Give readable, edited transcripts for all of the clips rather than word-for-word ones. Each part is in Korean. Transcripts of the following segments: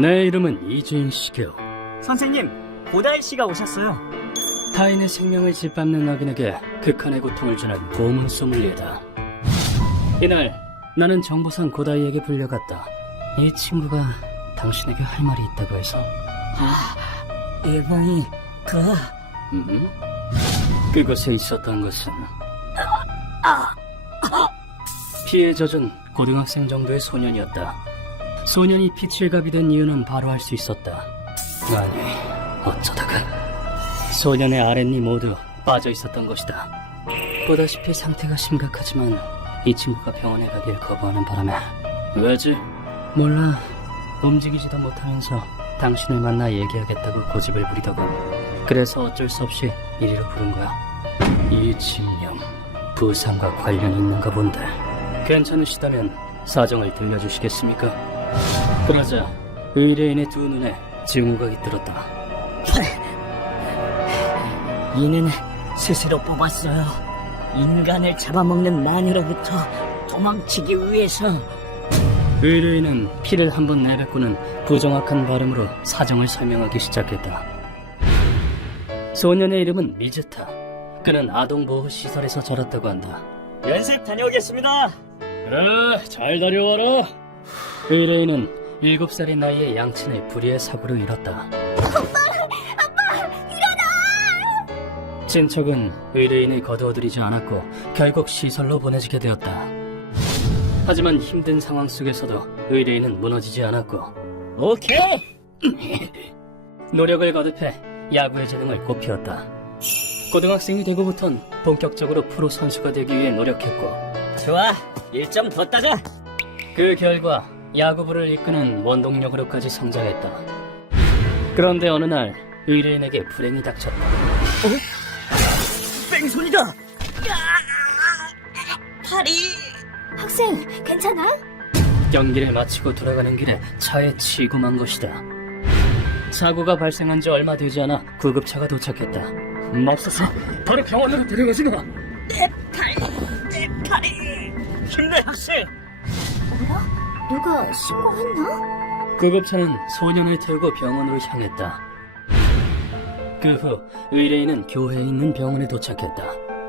내 이름은 이주인 시교. 선생님, 고다이 씨가 오셨어요. 타인의 생명을 짓밟는 어린에게 극한의 고통을 주는 고문 소믈리에다. 이날 나는 정보상 고다이에게 불려갔다. 이 친구가 당신에게 할 말이 있다고 해서. 이번이 그곳에 있었던 것은 피에 젖은 고등학생 정도의 소년이었다. 소년이 피칠갑이 된 이유는 바로 알 수 있었다. 아니, 어쩌다가 소년의 아랫니 모두 빠져 있었던 것이다. 보다시피 상태가 심각하지만 이 친구가 병원에 가길 거부하는 바람에. 왜지? 몰라. 움직이지도 못하면서 당신을 만나 얘기하겠다고 고집을 부리더군. 그래서 어쩔 수 없이 이리로 부른 거야. 이 집념, 부상과 관련이 있는가 본데. 괜찮으시다면 사정을 들려주시겠습니까? 그러자 의뢰인의 두 눈에 증오가 깃들었다. 이는 스스로 뽑았어요. 인간을 잡아먹는 마녀로부터 도망치기 위해서. 의뢰인은 피를 한번 내뱉고는 부정확한 발음으로 사정을 설명하기 시작했다. 소년의 이름은 미즈타. 그는 아동보호시설에서 자랐다고 한다. 연습 다녀오겠습니다. 그래, 잘 다녀와라. 의뢰인은 7살의 나이에 양친을 불의의 사고로 잃었다. 아빠, 일어나! 친척은 의뢰인을 거두어들이지 않았고 결국 시설로 보내지게 되었다. 하지만 힘든 상황 속에서도 의뢰인은 무너지지 않았고. 오케이! 노력을 거듭해 야구의 재능을 꽃피웠다. 고등학생이 되고부턴 본격적으로 프로 선수가 되기 위해 노력했고. 좋아, 1점 더 따자. 그 결과 야구부를 이끄는 원동력으로까지 성장했다. 그런데 어느 날 의뢰인에게 불행이 닥쳤다. 뺑소니다! 팔이... 학생, 괜찮아? 경기를 마치고 돌아가는 길에 차에 치고 만 것이다. 사고가 발생한 지 얼마 되지 않아 구급차가 도착했다. 맙소사, 바로 병원으로 데려가지 마. 내 팔이... 힘내, 학생! 뭐야? 누가 신고했나? 구급차는 소년을 태우고 병원으로 향했다. 그 후 의뢰인은 교회에 있는 병원에 도착했다.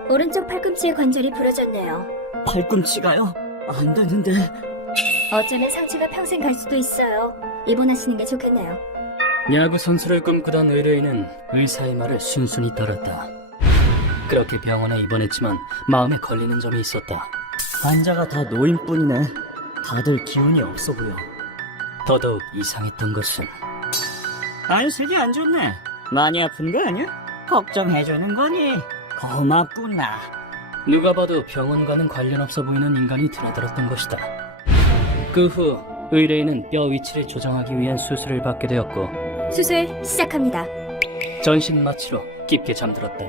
오른쪽 팔꿈치의 관절이 부러졌네요. 팔꿈치가요? 안 되는데... 어쩌면 상처가 평생 갈 수도 있어요. 입원하시는 게 좋겠네요. 야구 선수를 꿈꾸던 의뢰인은 의사의 말을 순순히 따랐다. 그렇게 병원에 입원했지만 마음에 걸리는 점이 있었다. 환자가 다 노인뿐이네. 다들 기운이 없어 보여. 더더욱 이상했던 것은 안색이 안 좋네. 많이 아픈 거 아니야? 걱정해주는 거니? 고맙구나. 누가 봐도 병원과는 관련 없어 보이는 인간이 드나들었던 것이다. 그 후 의뢰인은 뼈 위치를 조정하기 위한 수술을 받게 되었고 수술 시작합니다. 전신 마취로 깊게 잠들었다.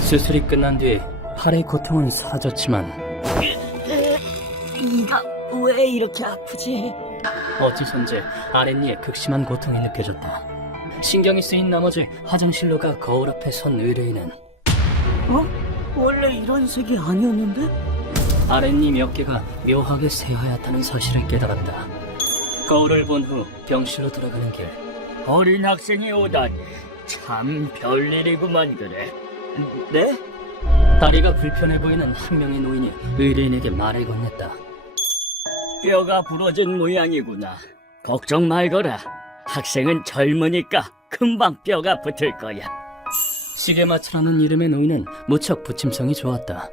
수술이 끝난 뒤 팔의 고통은 사라졌지만 이가 왜 이렇게 아프지? 어찌선지 아랫니에 극심한 고통이 느껴졌다. 신경이 쓰인 나머지 화장실로 가 거울 앞에 선 의뢰인은 원래 이런 색이 아니었는데? 아랫니 몇 개가 묘하게 새하얗다는 사실을 깨달았다. 거울을 본 후 병실로 돌아가는 길. 어린 학생이 오다니 참 별일이구만 그래. 네? 다리가 불편해 보이는 한 명의 노인이 의뢰인에게 말을 건넸다. 뼈가 부러진 모양이구나. 걱정 말거라. 학생은 젊으니까 금방 뼈가 붙을 거야. 시계마츠라는 이름의 노인은 무척 부침성이 좋았다.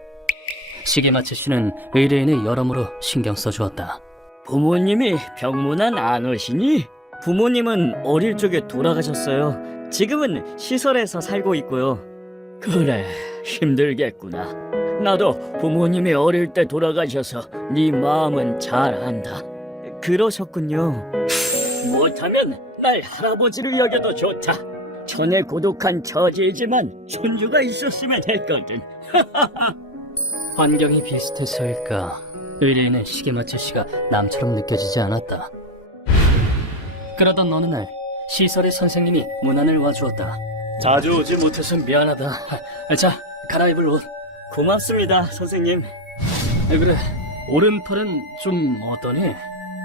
시계마츠 씨는 의뢰인의 여러모로 신경 써주었다. 부모님이 병문안 안 오시니? 부모님은 어릴 적에 돌아가셨어요. 지금은 시설에서 살고 있고요. 그래, 힘들겠구나. 나도 부모님이 어릴 때 돌아가셔서 네 마음은 잘 안다. 그러셨군요. 못하면 날 할아버지로 여겨도 좋다. 전에 고독한 처지이지만 손주가 있었으면 했거든. 환경이 비슷해서일까 의뢰인은 시계마츠 씨가 남처럼 느껴지지 않았다. 그러던 어느 날 시설의 선생님이 문안을 와주었다. 자주 오지 못해서 미안하다. 자, 갈아입을 옷. 고맙습니다, 선생님. 그래, 오른팔은 좀 어떠니?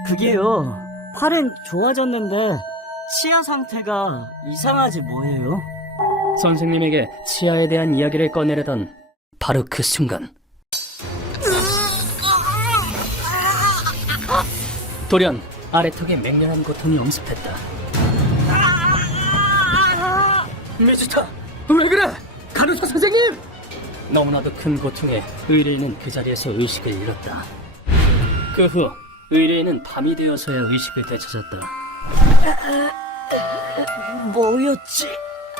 그게요, 팔은 좋아졌는데 치아 상태가 이상하지 뭐예요? 선생님에게 치아에 대한 이야기를 꺼내려던 바로 그 순간 돌연 아래턱에 맹렬한 고통이 엄습했다. 미스터, 왜 그래? 간호사 선생님! 너무나도 큰 고통에 의뢰인은 그 자리에서 의식을 잃었다. 그 후 의뢰인은 밤이 되어서야 의식을 되찾았다. 뭐였지?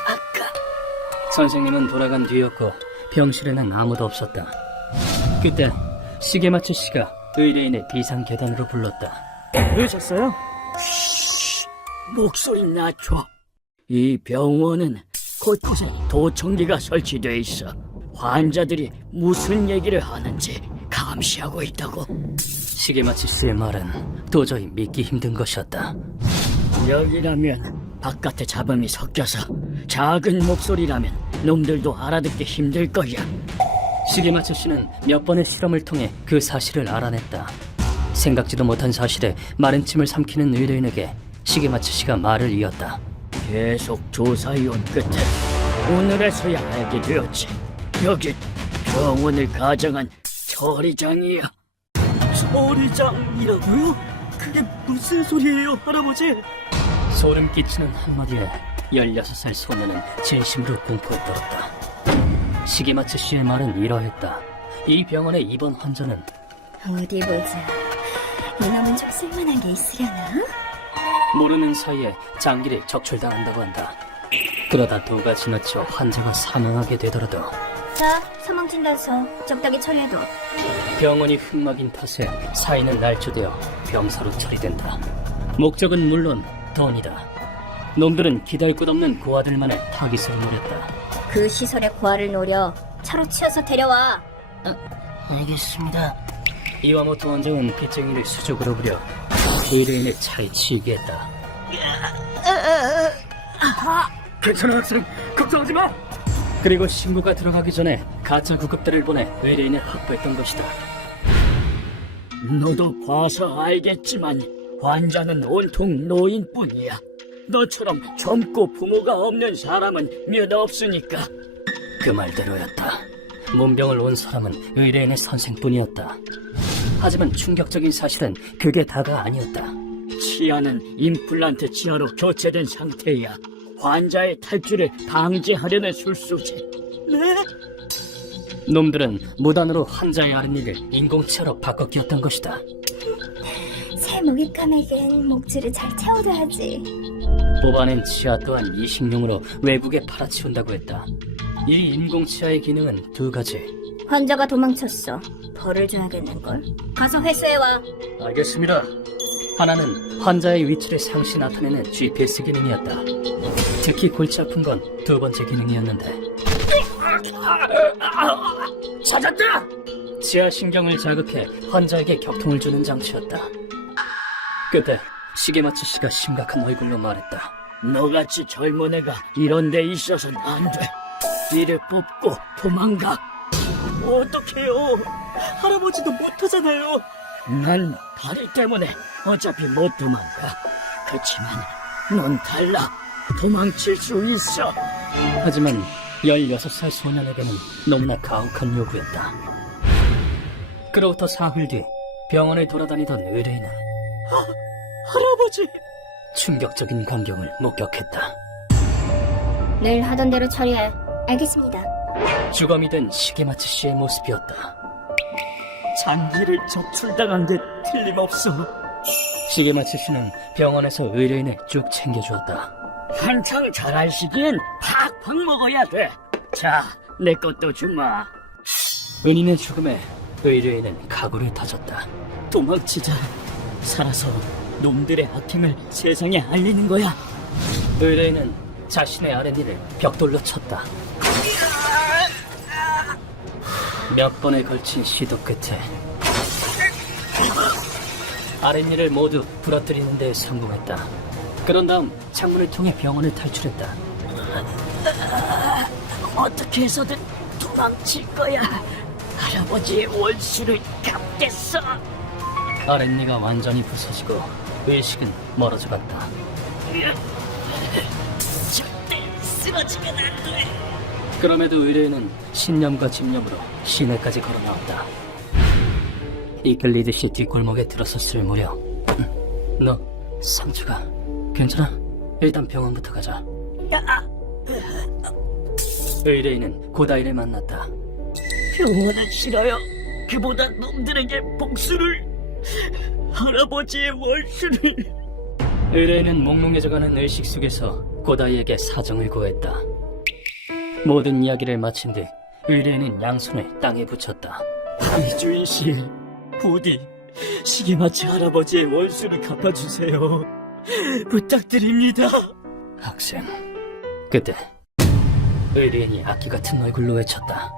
아까 선생님은 돌아간 뒤였고 병실에는 아무도 없었다. 그때 시계마츠 씨가 의뢰인의 비상계단으로 불렀다. 그러셨어요? 목소리 낮춰. 이 병원은 곳곳에 도청기가 설치돼 있어. 환자들이 무슨 얘기를 하는지 감시하고 있다고. 시계마츠 씨의 말은 도저히 믿기 힘든 것이었다. 여기라면 바깥에 잡음이 섞여서 작은 목소리라면 놈들도 알아듣기 힘들 거야. 시계마츠 씨는 몇 번의 실험을 통해 그 사실을 알아냈다. 생각지도 못한 사실에 마른 침을 삼키는 의뢰인에게 시계마츠 씨가 말을 이었다. 계속 조사해온 끝에 오늘에서야 알게 되었지. 여기 병원을 가정한 처리장이야. 처리장이라고요? 그게 무슨 소리예요, 할아버지? 소름 끼치는 한마디에 16살 소녀는 진심으로 공포에 떨었다. 시계마츠 씨의 말은 이러했다. 이 병원의 입원 환자는 어디 보자. 이놈은 좀 쓸만한 게 있으려나? 모르는 사이에 장기를 적출당한다고 한다. 그러다 2가 지나쳐 환자가 사망하게 되더라도 자, 사망 진단서 적당히 처리해둬. 병원이 흠막인 탓에 사인은 날조되어 병사로 처리된다. 목적은 물론 돈이다. 놈들은 기다릴 것 없는 고아들만의 타깃을 노렸다. 그 시설의 고아를 노려 차로 치어서 데려와. 알겠습니다. 이와모토 원장은 빚쟁이를 수족으로 부려 의뢰인의 차에 치이게 했다. 괜찮아 학생, 걱정하지 마. 그리고 신고가 들어가기 전에 가짜 구급대를 보내 의뢰인을 확보했던 것이다. 너도 봐서 알겠지만 환자는 온통 노인뿐이야. 너처럼 젊고 부모가 없는 사람은 몇 없으니까. 그 말대로였다. 문병을 온 사람은 의뢰인의 선생뿐이었다. 하지만 충격적인 사실은 그게 다가 아니었다. 치아는 임플란트 치아로 교체된 상태야. 환자의 탈출을 방지하려는 술수지. 네? 놈들은 무단으로 환자의 아랫니를 인공치아로 바꿔 끼웠던 것이다. 새 먹잇감에겐 목줄을 잘 채워둬야지. 뽑아낸 치아 또한 이식용으로 외국에 팔아치운다고 했다. 이 인공치아의 기능은 2가지. 환자가 도망쳤어. 벌을 줘야겠는걸. 가서 회수해와. 알겠습니다. 하나는 환자의 위치를 상시 나타내는 GPS 기능이었다. 특히 골치 아픈 건 2번째 기능이었는데. 찾았다! 치아 신경을 자극해 환자에게 격통을 주는 장치였다. 그때 시계마츠 씨가 심각한 얼굴로 말했다. 너같이 젊은 애가 이런 데 있어서는 안 돼. 이를 뽑고 도망가. 어떡해요? 할아버지도 못하잖아요. 난 다리 때문에 어차피 못 도망가. 그치만 넌 달라. 도망칠 수 있어. 하지만 16살 소년에게는 너무나 가혹한 요구였다. 그로부터 사흘 뒤 병원을 돌아다니던 의뢰인은 할아버지! 충격적인 광경을 목격했다. 늘 하던 대로 처리해. 알겠습니다. 주검이 된 시계마츠 씨의 모습이었다. 장기를 적출당한 게 틀림없어. 시계마츠 씨는 병원에서 의뢰인을 쭉 챙겨주었다. 한창 잘할 시기엔 팍팍 먹어야 돼. 자, 내 것도 주마. 은인의 죽음에 의뢰인은 각오를 다졌다. 도망치자. 살아서 놈들의 악행을 세상에 알리는 거야. 의뢰인은 자신의 아랫니를 벽돌로 쳤다. 몇 번에 걸친 시도 끝에 아랫니를 모두 부러뜨리는 데 성공했다. 그런 다음 창문을 통해 병원을 탈출했다. 어떻게 해서든 도망칠 거야. 할아버지의 원수를 갚겠어. 아랫니가 완전히 부서지고 의식은 멀어져 갔다. 절대 쓰러지면 안 돼. 그럼에도 의뢰인은 신념과 집념으로 시내까지 걸어나왔다. 이끌리듯이 뒷골목에 들어섰을 무렵, 너 상처가 괜찮아? 일단 병원부터 가자. 의뢰인은 고다이를 만났다. 병원은 싫어요. 그보다 놈들에게 복수를, 할아버지의 원수를. 의뢰인은 몽롱해져가는 의식 속에서 고다이에게 사정을 고했다. 모든 이야기를 마친 뒤 의뢰인은 양손을 땅에 붙였다. 이주인 씨, 부디 시계마치 할아버지의 원수를 갚아주세요. 부탁드립니다. 학생, 그때 의뢰인이 악기 같은 얼굴로 외쳤다.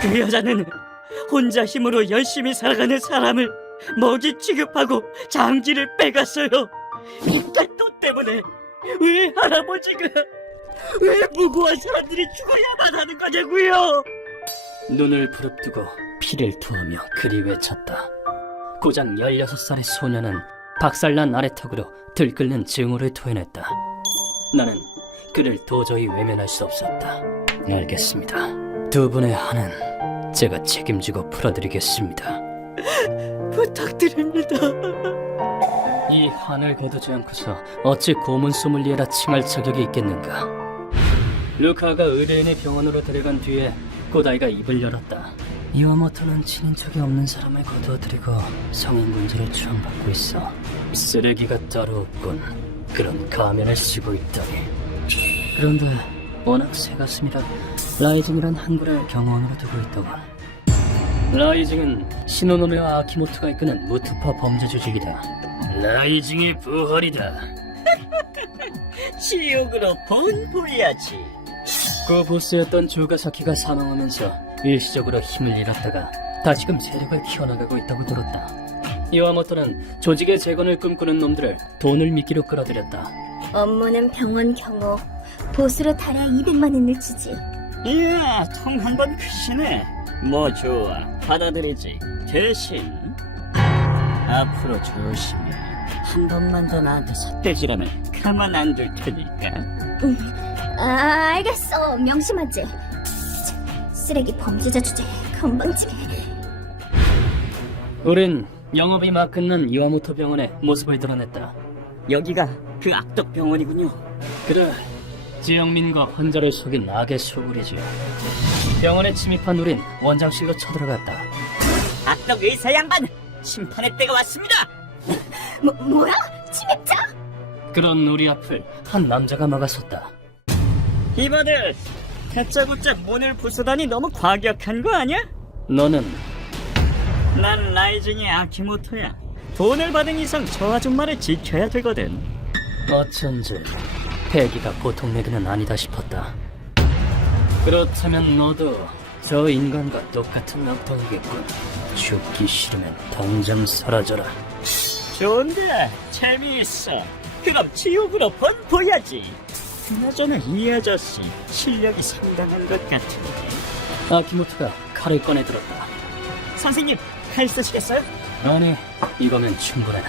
그 여자는 혼자 힘으로 열심히 살아가는 사람을 먹이 취급하고 장기를 빼갔어요. 이딴 돈 때문에 왜 할아버지가, 왜 무고한 사람들이 죽어야만 하는 거냐고요? 눈을 부릅뜨고 피를 토하며 그리 외쳤다. 고작 16살의 소녀는 박살난 아래턱으로 들끓는 증오를 토해냈다. 나는 그를 도저히 외면할 수 없었다. 알겠습니다. 두 분의 한은 제가 책임지고 풀어드리겠습니다. 부탁드립니다. 이 한을 거두지 않고서 어찌 고문 소믈리에라 칭할 자격이 있겠는가. 루카가 의뢰인의 병원으로 데려간 뒤에 고다이가 입을 열었다. 이와모토는 친인척이 없는 사람을 거두어들이고 성인 문제를 추앙받고 있어. 쓰레기가 따로 없군. 그런 가면을 쓰고 있다니. 그런데 워낙 새가슴이라 라이징이란 한구를 경호원으로 두고 있더군. 라이징은 시노노리와 아키모토가 이끄는 무투파 범죄 조직이다. 라이징의 부활이다. 지옥으로 번보야지. 그 보스였던 주가사키가 사망하면서 일시적으로 힘을 잃었다가 다시금 세력을 키워나가고 있다고 들었다. 이와모토는 조직의 재건을 꿈꾸는 놈들을 돈을 미끼로 끌어들였다. 업무는 병원 경호. 보수로 달에 200만 원을 주지. 이야, 통 한 번 크시네. 뭐 좋아, 받아들이지. 대신 앞으로 조심해. 한 번만 더 나한테 삿대질하면 가만 안 둘 테니까. 알겠어. 명심하지. 쓰레기 범죄자 주제에 건방지게. 우린 영업이 막 끝난 이와모토 병원의 모습을 드러냈다. 여기가 그 악덕 병원이군요. 그래, 지영민과 환자를 속인 악의 소굴이지. 병원에 침입한 우린 원장실로 쳐들어갔다. 악덕 의사 양반, 심판의 때가 왔습니다. 뭐야? 침입자? 그런 우리 앞을 한 남자가 막아섰다. 이모들, 다짜고짜 문을 부수다니 너무 과격한 거 아니야? 너는 난 라이징의 아키모토야. 돈을 받은 이상 저 아줌마를 지켜야 되거든. 어쩐지 패기가 보통 내기는 아니다 싶었다. 그렇다면 너도 저 인간과 똑같은 악동이겠군. 죽기 싫으면 당장 사라져라. 좋은데, 재미있어. 그럼 지옥으로 번보야지. 그나저나 이 아저씨 실력이 상당한 것 같은데. 아키모토가 칼을 꺼내 들었다. 선생님, 칼 쓰시겠어요? 아니, 이거면 충분해.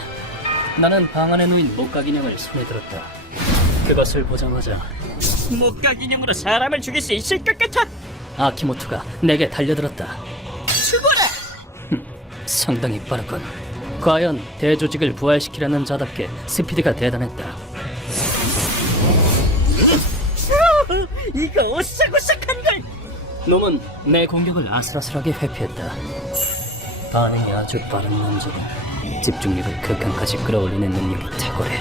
나는 방 안에 놓인 목각 인형을 손에 들었다. 그것을 보자마자 목각 인형으로 사람을 죽일 수 있을 것 같아. 아키모토가 내게 달려들었다. 죽어라! 상당히 빠르군. 과연 대조직을 부활시키려는 자답게 스피드가 대단했다. 이거 오싹오싹한 걸. 놈은 내 공격을 아슬아슬하게 회피했다. 반응이 아주 빠른 남자고 집중력을 극한까지 끌어올리는 능력이 탁월해.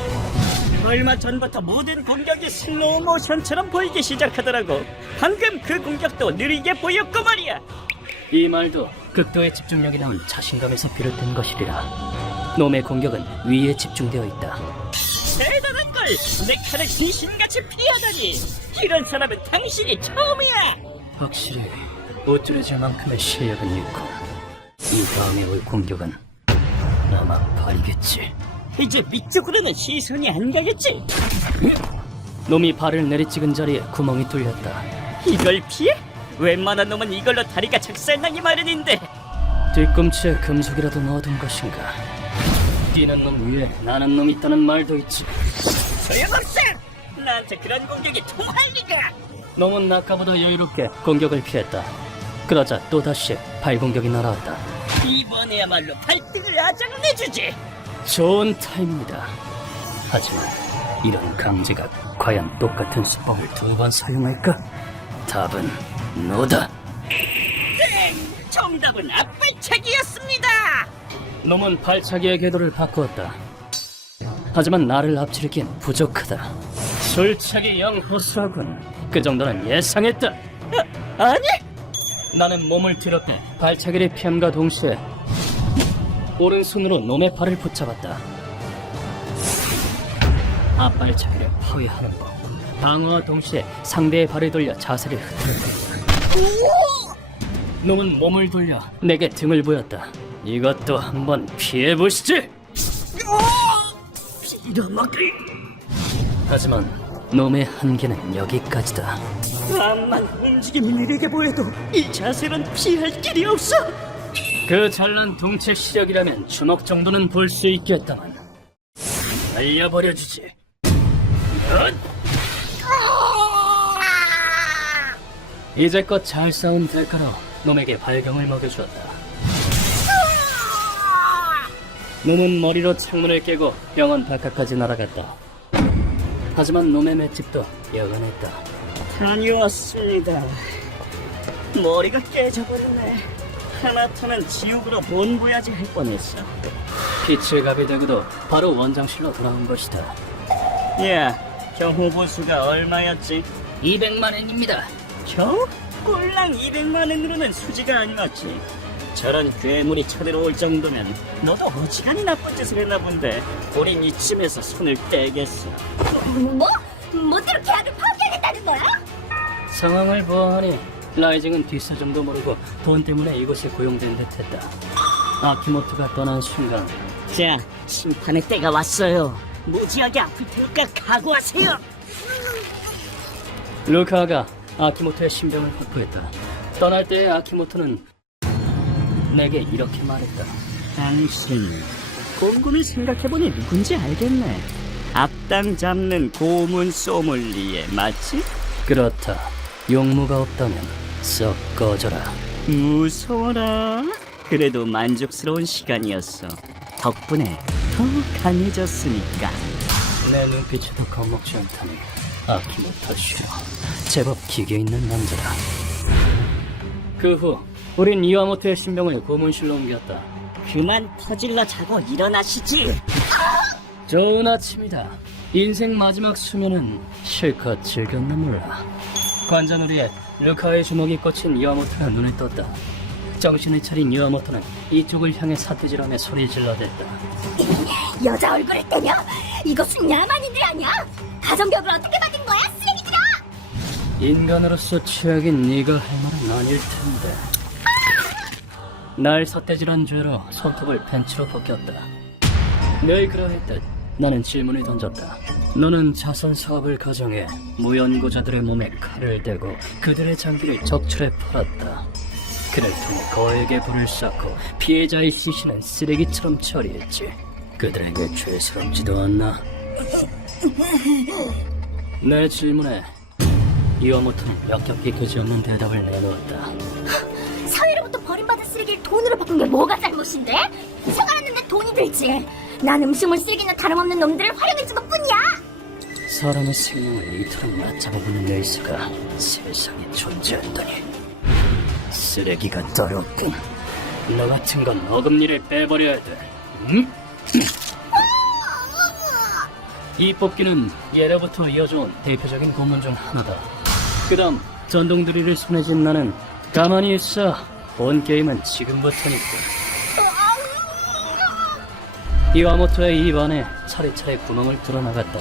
얼마 전부터 모든 공격이 슬로우 모션처럼 보이기 시작하더라고. 방금 그 공격도 느리게 보였고 말이야. 이 말도 극도의 집중력이 나온 자신감에서 비롯된 것이리라. 놈의 공격은 위에 집중되어 있다. 대단한 걸! 내 칼을 귀신같이 피하다니! 이런 사람은 당신이 처음이야! 확실히 우쭐해질 만큼의 실력은 있고, 이 다음에 올 공격은 아마 발이겠지. 이제 위쪽으로는 시선이 안 가겠지? 놈이 발을 내리찍은 자리에 구멍이 뚫렸다. 이걸 피해? 웬만한 놈은 이걸로 다리가 작살나기 마련인데. 뒤꿈치에 금속이라도 넣어둔 것인가. 뛰는 놈 위에 나는 놈 있다는 말도 있지. 소용없어! 나한테 그런 공격이 통할 리가! 놈은 아까보다 여유롭게 공격을 피했다. 그러자 또다시 발공격이 날아왔다. 이번에야말로 발등을 아작내주지! 좋은 타입니다. 하지만 이런 강제가 과연 똑같은 수법을 2번 사용할까? 답은 노다. 정답은 앞발차기였습니다! 놈은 발차기의 궤도를 바꾸었다. 하지만 나를 앞지르기엔 부족하다. 술차기 영호수라군. 그 정도는 예상했다. 아니! 나는 몸을 들었대 발차기를 피함과 동시에 오른손으로 놈의 발을 붙잡았다. 앞발차기를 파괴하는 법. 방어와 동시에 상대의 발을 돌려 자세를 흐트렸다. 놈은 몸을 돌려 내게 등을 보였다. 이것도 한번 피해보시지! 빌어먹을! 하지만 놈의 한계는 여기까지다. 암만 움직임이 느리게 보여도 이 자세는 피할 길이 없어! 그 잘난 동체 시력이라면 주먹 정도는 볼 수 있겠다만 날려버려주지. 이제껏 잘 싸운 대가로 놈에게 발경을 먹여주었다. 놈은 머리로 창문을 깨고 병원 바깥까지 날아갔다. 하지만 놈의 맷집도 여간했다. 다녀왔습니다. 머리가 깨져버렸네. 하나타는 지옥으로 본부야지 할 뻔했어. 피칠갑이 되고도 바로 원장실로 돌아온 것이다. 야, 경호 보수가 얼마였지? 200만 엔입니다. 겨우? 꼴랑 200만 원으로는 수지가 아니었지. 저런 괴물이 쳐들어올 정도면 너도 어지간히 나쁜 짓을 했나 본데 우린 이쯤에서 손을 떼겠어. 뭐? 멋대로 계약을 파기하겠다는 거야? 상황을 보아하니 라이징은 뒷사정도 모르고 돈 때문에 이곳에 고용된 듯했다. 아키모토가 떠난 순간 자, 심판의 때가 왔어요. 무지하게 아플 테니까 각오하세요. 루카가 아키모토의 신병을 확보했다. 떠날 때의 아키모토는 내게 이렇게 말했다. 당신, 곰곰이 생각해보니 누군지 알겠네. 앞당 잡는 고문 소믈리에 맞지? 그렇다. 용무가 없다면 썩 꺼져라. 무서워라. 그래도 만족스러운 시간이었어. 덕분에 더 강해졌으니까. 내 눈빛에도 겁먹지 않다니 아키모토 슈 제법 기계 있는 남자다. 그 후 우린 이와모토의 신병을 고문실로 옮겼다. 그만 퍼질러 자고 일어나시지. 좋은 아침이다. 인생 마지막 수면은 실컷 즐겼나 몰라. 관자놀이에 루카의 주먹이 꽂힌 이와모토가 눈을 떴다. 정신을 차린 이와모토는 이쪽을 향해 삿대질하며 소리 질러댔다. 여자 얼굴을 때려? 이것은 야만인들 아니야? 가정교육을 어떻게 받은 거야, 쓰레기들아! 인간으로서 최악인 네가 할 말은 아닐 텐데. 날 삿대질한 죄로 손톱을 벤치로 벗겼다. 늘 그러했듯 나는 질문을 던졌다. 너는 자선 사업을 가정해 무연고자들의 몸에 칼을 대고 그들의 장기를 적출해 팔았다. 그를 통해 거액의 부를 쌓고 피해자의 시신은 쓰레기처럼 처리했지. 그들에게 죄스럽지도 않나? 내 질문에 이와모토는 역겹게 그지없는 대답을 내놓았다. 사회로부터 버림받은 쓰레기를 돈으로 바꾼 게 뭐가 잘못인데? 생활하는데 돈이 들지. 난 음식물 쓰레기나 다름없는 놈들을 활용해준 것뿐이야. 사람의 생명을 이토록 맞잡아보는 의사가 세상에 존재한다니. 쓰레기가 더럽군. 너 같은 건 어금니를 빼버려야 돼. 응? 이 뽑기는 예로부터 이어져온 대표적인 고문 중 하나다. 그 다음 전동드릴을 손에 쥔 나는 가만히 있어. 본 게임은 지금부터니까. 이와모토의 입 안에 차례차례 구멍을 뚫어나갔다.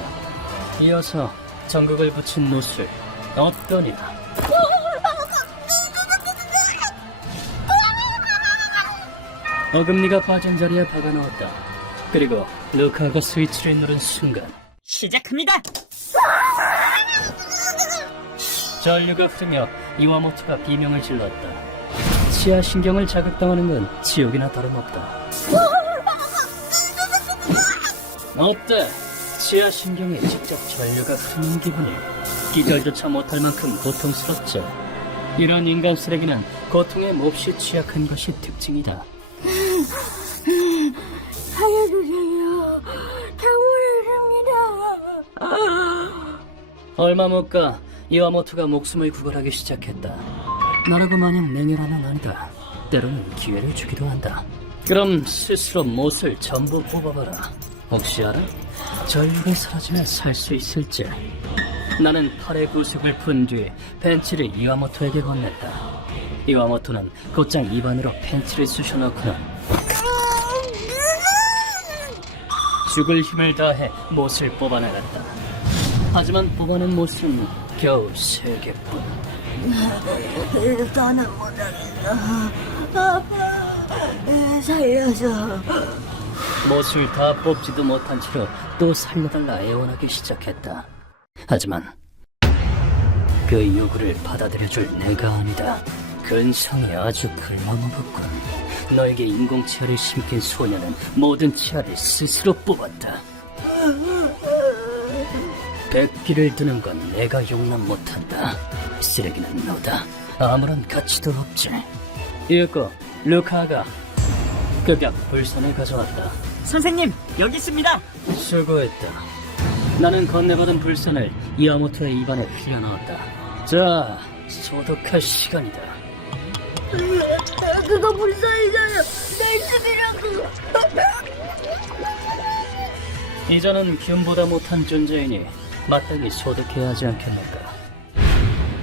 이어서 전극을 붙인 노술 없더냐. 어금니가 빠진 자리에 박아넣었다. 그리고 루카가 스위치를 누른 순간 시작합니다. 전류가 흐르며 이와모토가 비명을 질렀다. 치아신경을 자극당하는 건 지옥이나 다름없다. 어때? 치아 신경에 직접 전류가 흐르는 기분이 기절조차 못할 만큼 고통스럽죠. 이런 인간 쓰레기는 고통에 몹시 취약한 것이 특징이다. 살려주세요. 경호해줍니다. 얼마 못 가 이와모토가 목숨을 구걸하기 시작했다. 나라고 마냥 냉혈한은 아니다. 때로는 기회를 주기도 한다. 그럼 스스로 못을 전부 뽑아봐라. 혹시 알아? 전류가 사라지면 살 수 있을지. 나는 팔의 구석을 푼 뒤 펜치를 이와모토에게 건넸다. 이와모토는 곧장 입안으로 펜치를 쑤셔넣고는 죽을 힘을 다해 못을 뽑아나갔다. 하지만 뽑아낸 못은 겨우 3개뿐. 더는 못하겠어. 아빠, 살려줘. 못을 다 뽑지도 못한 채로 또 살려달라 애원하기 시작했다. 하지만 그 요구를 받아들여줄 내가 아니다. 근성이 아주 글러먹었군. 너에게 인공치아를 심긴 소녀는 모든 치아를 스스로 뽑았다. 백기를 드는 건 내가 용납 못한다. 쓰레기는 너다. 아무런 가치도 없지. 이윽고 루카가 극약 불선을 가져왔다. 선생님, 여기 있습니다. 수고했다. 나는 건네받은 불선을 이와모토의 입안에 흘려 넣었다. 자, 소독할 시간이다. 그거 불쌍해져요. 내 집이라고. 이자는 균보다 못한 존재이니 마땅히 소독해야 하지 않겠는가.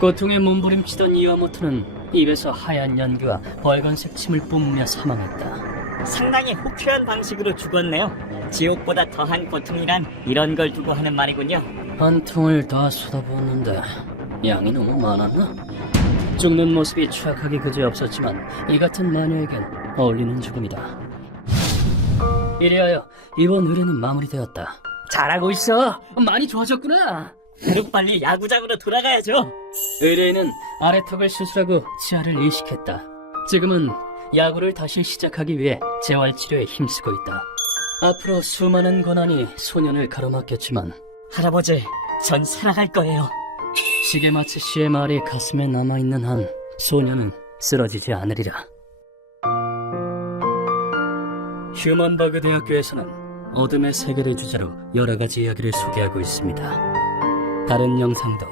고통에 몸부림치던 이와모토는 입에서 하얀 연기와 벌건색 침을 뿜으며 사망했다. 상당히 호쾌한 방식으로 죽었네요. 지옥보다 더한 고통이란 이런 걸 두고 하는 말이군요. 한 통을 다 쏟아부었는데 양이 너무 많았나? 죽는 모습이 추악하기 그지없었지만 이 같은 마녀에겐 어울리는 죽음이다. 이리하여 이번 의뢰는 마무리되었다. 잘하고 있어. 많이 좋아졌구나. 그럼 빨리 야구장으로 돌아가야죠. 의뢰인은 아래턱을 수술하고 치아를 이식했다. 지금은 야구를 다시 시작하기 위해 재활치료에 힘쓰고 있다. 앞으로 수많은 고난이 소년을 가로막겠지만 할아버지, 전 살아갈 거예요. 시게마츠 씨의 말이 가슴에 남아있는 한 소년은 쓰러지지 않으리라. 휴먼버그 대학교에서는 어둠의 세계를 주제로 여러 가지 이야기를 소개하고 있습니다. 다른 영상도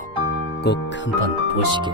꼭 한번 보시길.